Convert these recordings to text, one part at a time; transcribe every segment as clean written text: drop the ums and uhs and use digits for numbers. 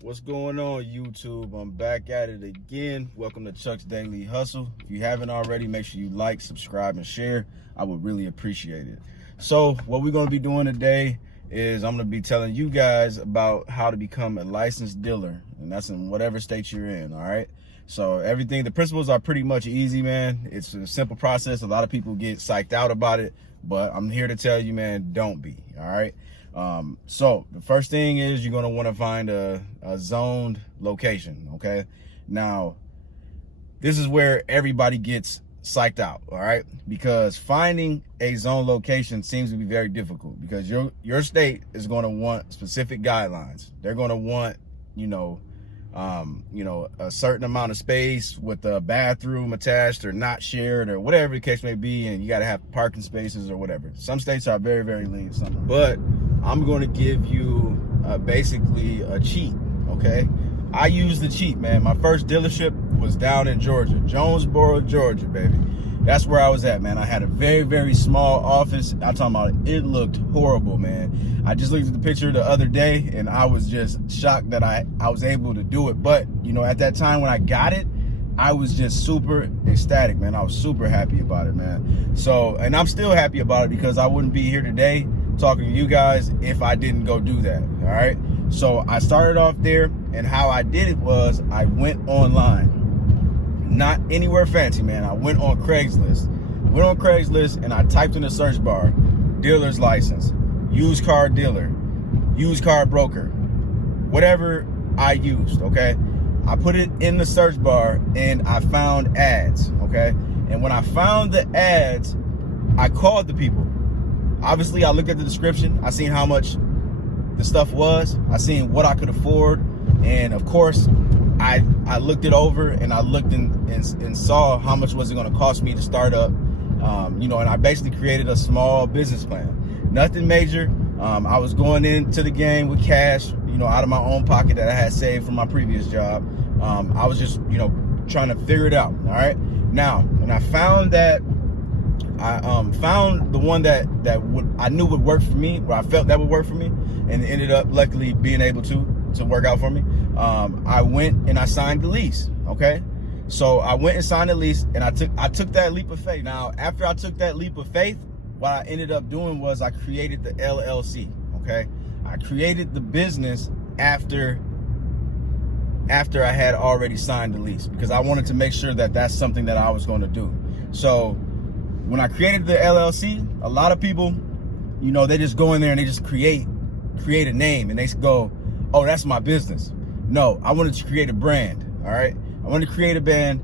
What's going on, YouTube? I'm back at it again. Welcome to Chuck's Daily Hustle. If you haven't already, make sure you like, subscribe, and share. I would really appreciate it. So what we're going to be doing today is I'm going to be telling you guys about how to become a licensed dealer, and that's in whatever state you're in. All right, so the principles are pretty much easy, man. It's a simple process. A lot of people get psyched out about it, but I'm here to tell you, man, don't be. All right. So the first thing is you're going to want to find a zoned location. Okay. Now, this is where everybody gets psyched out. All right. Because finding a zone location seems to be very difficult because your state is going to want specific guidelines. They're going to want, a certain amount of space with a bathroom attached or not shared or whatever the case may be. And you got to have parking spaces or whatever. Some states are very, very lenient, but I'm going to give you basically a cheat. Okay. I use the cheat, man. My first dealership was down in Georgia, Jonesboro, Georgia, baby. That's where I was at, man. I had a very, very small office. I'm talking about it looked horrible, man. I just looked at the picture the other day and I was just shocked that I was able to do it. But, at that time when I got it, I was just super ecstatic, man. I was super happy about it, man. So, and I'm still happy about it because I wouldn't be here today talking to you guys if I didn't go do that. All right. So I started off there, and how I did it was I went online. Not anywhere fancy, man. I went on Craigslist. And I typed in the search bar, dealer's license, used car dealer, used car broker, whatever I used, okay? I put it in the search bar and I found ads, okay? And when I found the ads, I called the people. Obviously, I looked at the description. I seen how much the stuff was. I seen what I could afford. And of course, I looked it over and I looked and saw how much was it going to cost me to start up. And I basically created a small business plan. Nothing major. I was going into the game with cash, out of my own pocket that I had saved from my previous job. I was just, trying to figure it out. All right. Now, when I found that, I found the one that I knew would work for me, where I felt that would work for me, and it ended up luckily being able to work out for me. I went and I signed the lease. Okay. So I went and signed the lease, and I took that leap of faith. Now, after I took that leap of faith, what I ended up doing was I created the LLC. Okay. I created the business after I had already signed the lease, because I wanted to make sure that that's something that I was going to do. So when I created the LLC, a lot of people, they just go in there and they just create a name and they go, oh, that's my business. No, I wanted to create a brand. All right. I wanted to create a brand.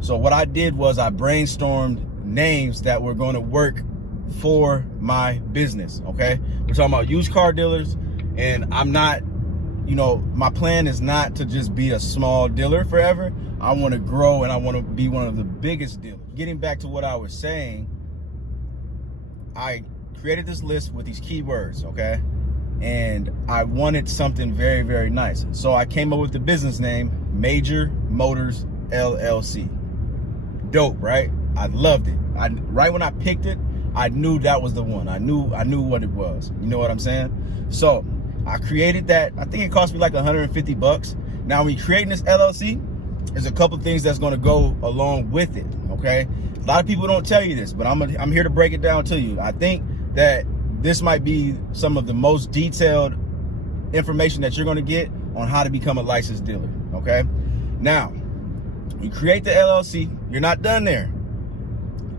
So what I did was I brainstormed names that were going to work for my business. Okay. We're talking about used car dealers, and I'm not, my plan is not to just be a small dealer forever. I want to grow and I want to be one of the biggest dealers. Getting back to what I was saying, I created this list with these keywords, okay? And I wanted something very, very nice. So I came up with the business name, Major Motors LLC. Dope, right? I loved it. Right when I picked it, I knew that was the one. I knew what it was. You know what I'm saying? So I created that. I think it cost me like $150. Now, when you're creating this LLC, there's a couple things that's going to go along with it. Okay. A lot of people don't tell you this, but I'm here to break it down to you. I think that this might be some of the most detailed information that you're going to get on how to become a licensed dealer. Okay. Now, you create the LLC. You're not done there.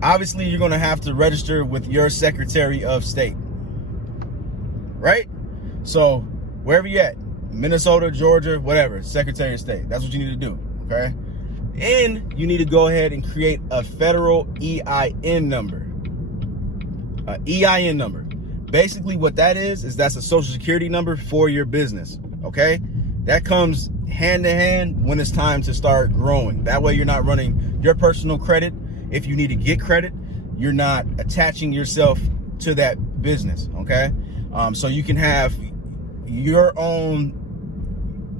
Obviously, you're going to have to register with your Secretary of State, right? So wherever you're at, Minnesota, Georgia, whatever, Secretary of State, that's what you need to do. Okay. And you need to go ahead and create a federal EIN number. EIN number. Basically what that is that's a social security number for your business. Okay. That comes hand to hand when it's time to start growing. That way you're not running your personal credit. If you need to get credit, you're not attaching yourself to that business. Okay. So you can have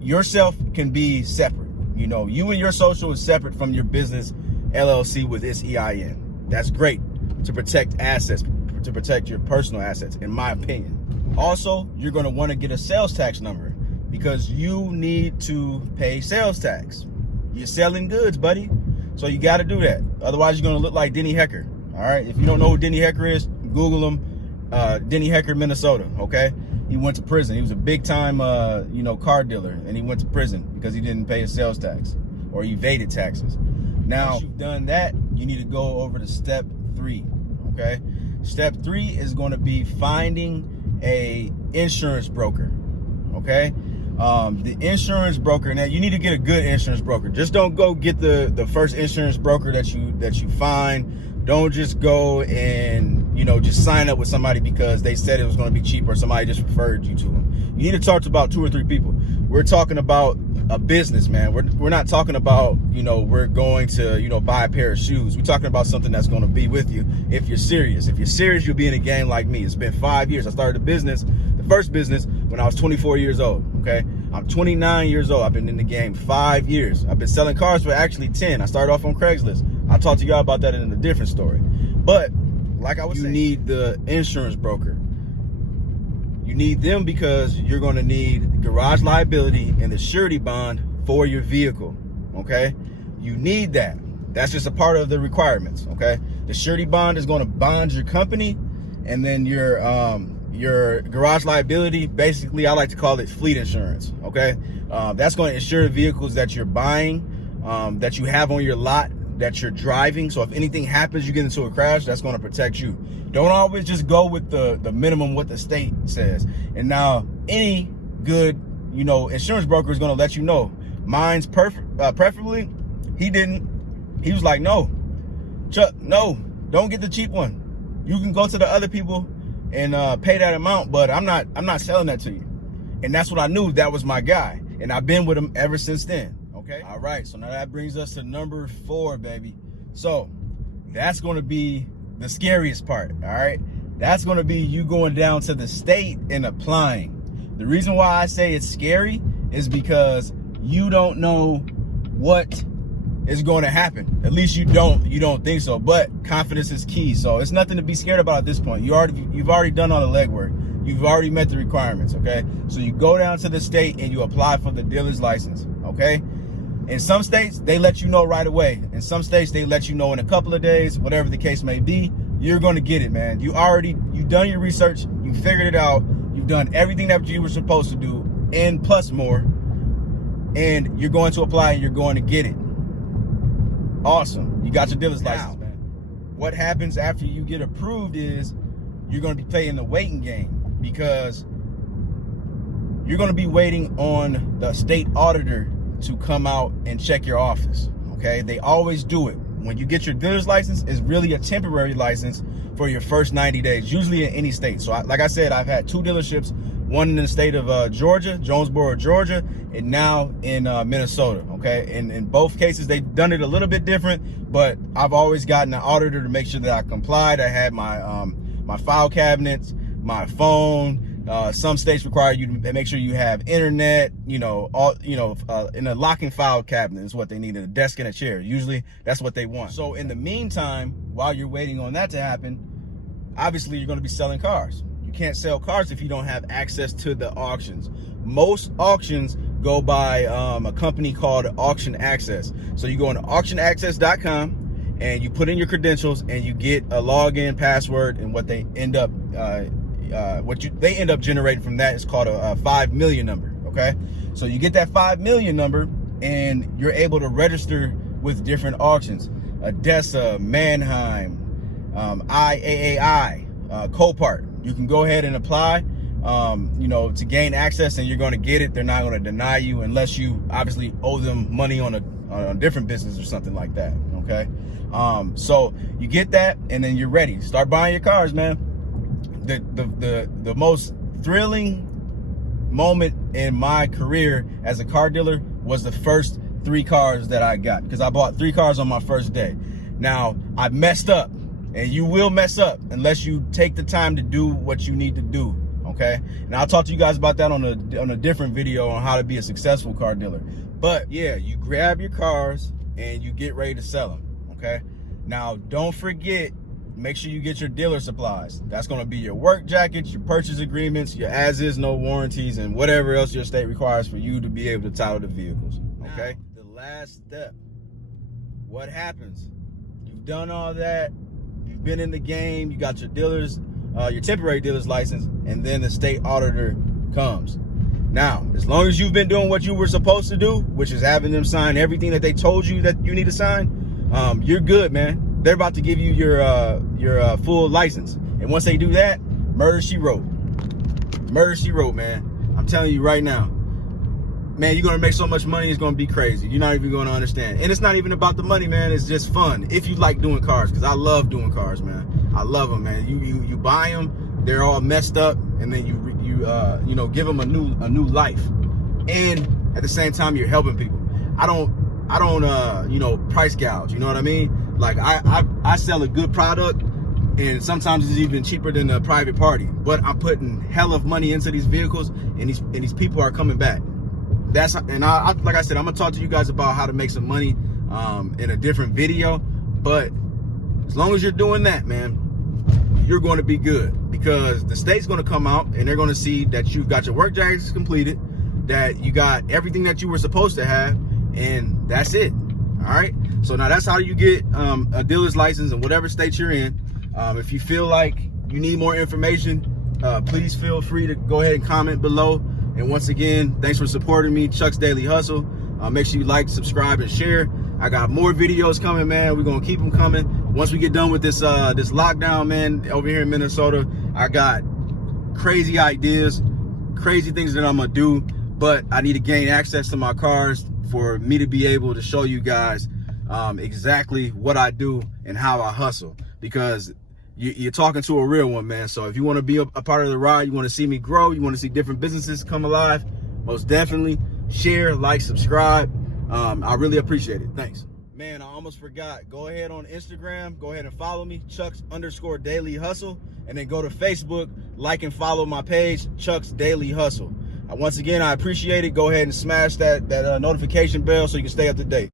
yourself can be separate. You and your social is separate from your business LLC with its EIN. That's great to protect assets, to protect your personal assets, in my opinion. Also, you're going to want to get a sales tax number. Because you need to pay sales tax. You're selling goods, buddy. So you got to do that. Otherwise, you're going to look like Denny Hecker. All right. If you don't know who Denny Hecker is, Google him. Denny Hecker, Minnesota. Okay. He went to prison. He was a big time, car dealer, and he went to prison because he didn't pay his sales tax or evaded taxes. Now, once you've done that, you need to go over to step 3. Okay. Step 3 is going to be finding a insurance broker. Okay. The insurance broker, now you need to get a good insurance broker. Just don't go get the first insurance broker that you find. Don't just go and just sign up with somebody because they said it was going to be cheap or somebody just referred you to them. You need to talk to about 2 or 3 people. We're talking about a business, man. We're not talking about we're going to buy a pair of shoes. We're talking about something that's going to be with you if you're serious. If you're serious, you'll be in a game like me. It's been 5 years. I started the first business when I was 24 years old. Okay, I'm 29 years old. I've been in the game 5 years. I've been selling cars for actually 10. I started off on Craigslist. I'll talk to y'all about that in a different story. But like I was saying, you need the insurance broker. You need them because you're going to need garage liability and the surety bond for your vehicle. Okay, you need that. That's just a part of the requirements. Okay, the surety bond is going to bond your company, and then your garage liability, basically I like to call it fleet insurance. Okay, that's going to insure vehicles that you're buying, that you have on your lot, that you're driving. So if anything happens, you get into a crash, that's going to protect you. Don't always just go with the minimum what the state says. And now any good insurance broker is going to let you know. Mine's preferably, he was like, no, Chuck, no, don't get the cheap one. You can go to the other people and pay that amount, but I'm not selling that to you. And that's what I knew. That was my guy, and I've been with him ever since then. Okay, all right, so now that brings us to number 4, baby. So that's going to be the scariest part. All right, that's going to be you going down to the state and applying. The reason why I say it's scary is because you don't know what is going to happen. At least you don't think so, but confidence is key. So it's nothing to be scared about at this point. You've already done all the legwork. You've already met the requirements. Okay, so you go down to the state and you apply for the dealer's license. Okay, in some states they let you know right away. In some states they let you know in a couple of days. Whatever the case may be, you're going to get it, man. You've done your research. You figured it out. You've done everything that you were supposed to do and plus more, and you're going to apply and you're going to get it. Awesome. You got your dealer's license, man. What happens after you get approved is you're going to be playing the waiting game, because you're going to be waiting on the state auditor to come out and check your office. Okay, they always do it. When you get your dealer's license, it's really a temporary license for your first 90 days, usually in any state. So like I said, I've had 2 dealerships, one in the state of Georgia, Jonesboro, Georgia, and now in Minnesota. Okay, and in both cases, they've done it a little bit different, but I've always gotten an auditor to make sure that I complied. I had my my file cabinets, my phone. Some states require you to make sure you have internet, in a locking file cabinet is what they need, a desk and a chair. Usually that's what they want. So in the meantime, while you're waiting on that to happen, obviously you're going to be selling cars. You can't sell cars if you don't have access to the auctions. Most auctions go by a company called Auction Access. So you go on auctionaccess.com and you put in your credentials and you get a login password, and what they end up generating from that is called a 5 million number. Okay, so you get that 5 million number and you're able to register with different auctions: Odessa, Manheim, IAAI, Copart. You can go ahead and apply to gain access, and you're going to get it. They're not going to deny you unless you obviously owe them money on a different business or something like that. Okay, so you get that, and then you're ready. Start buying your cars, man. The most thrilling moment in my career as a car dealer was the first 3 cars that I got, because I bought 3 cars on my first day. Now, I messed up, and you will mess up unless you take the time to do what you need to do. Okay, and I'll talk to you guys about that on a different video on how to be a successful car dealer. But yeah, you grab your cars and you get ready to sell them. Okay, now don't forget make sure you get your dealer supplies. That's going to be your work jackets, your purchase agreements, your as-is, no warranties, and whatever else your state requires for you to be able to title the vehicles, okay? Now, the last step, what happens? You've done all that, you've been in the game, you got your dealers, your temporary dealer's license, and then the state auditor comes. Now, as long as you've been doing what you were supposed to do, which is having them sign everything that they told you that you need to sign, you're good, man. They're about to give you your full license. And once they do that, murder she wrote. Murder she wrote, man. I'm telling you right now. Man, you're going to make so much money, it's going to be crazy. You're not even going to understand. And it's not even about the money, man. It's just fun. If you like doing cars, because I love doing cars, man. I love them, man. You buy them, they're all messed up, and then you know, give them a new life. And at the same time, you're helping people. I don't you know, price gouge, you know what I mean? Like I sell a good product, and sometimes it's even cheaper than a private party, but I'm putting hell of money into these vehicles, and these people are coming back. I like I said, I'm gonna talk to you guys about how to make some money in a different video, but as long as you're doing that, man, you're going to be good, because the state's going to come out and they're going to see that you've got your work jackets completed, that you got everything that you were supposed to have, and that's it. All right, so now that's how you get a dealer's license in whatever state you're in. If you feel like you need more information, please feel free to go ahead and comment below. And once again, thanks for supporting me, Chuck's Daily Hustle. Make sure you like, subscribe, and share. I got more videos coming, man. We're gonna keep them coming. Once we get done with this this lockdown, man, over here in Minnesota, I got crazy ideas, crazy things that I'm gonna do, but I need to gain access to my cars for me to be able to show you guys exactly what I do and how I hustle, because you're talking to a real one, man. So if you want to be a part of the ride, you want to see me grow, you want to see different businesses come alive, most definitely share, like, subscribe. I really appreciate it. Thanks. Man, I almost forgot. Go ahead on Instagram. Go ahead and follow me, Chuck's_Daily Hustle. And then go to Facebook, like and follow my page, Chuck's Daily Hustle. Once again, I appreciate it. Go ahead and smash that notification bell so you can stay up to date.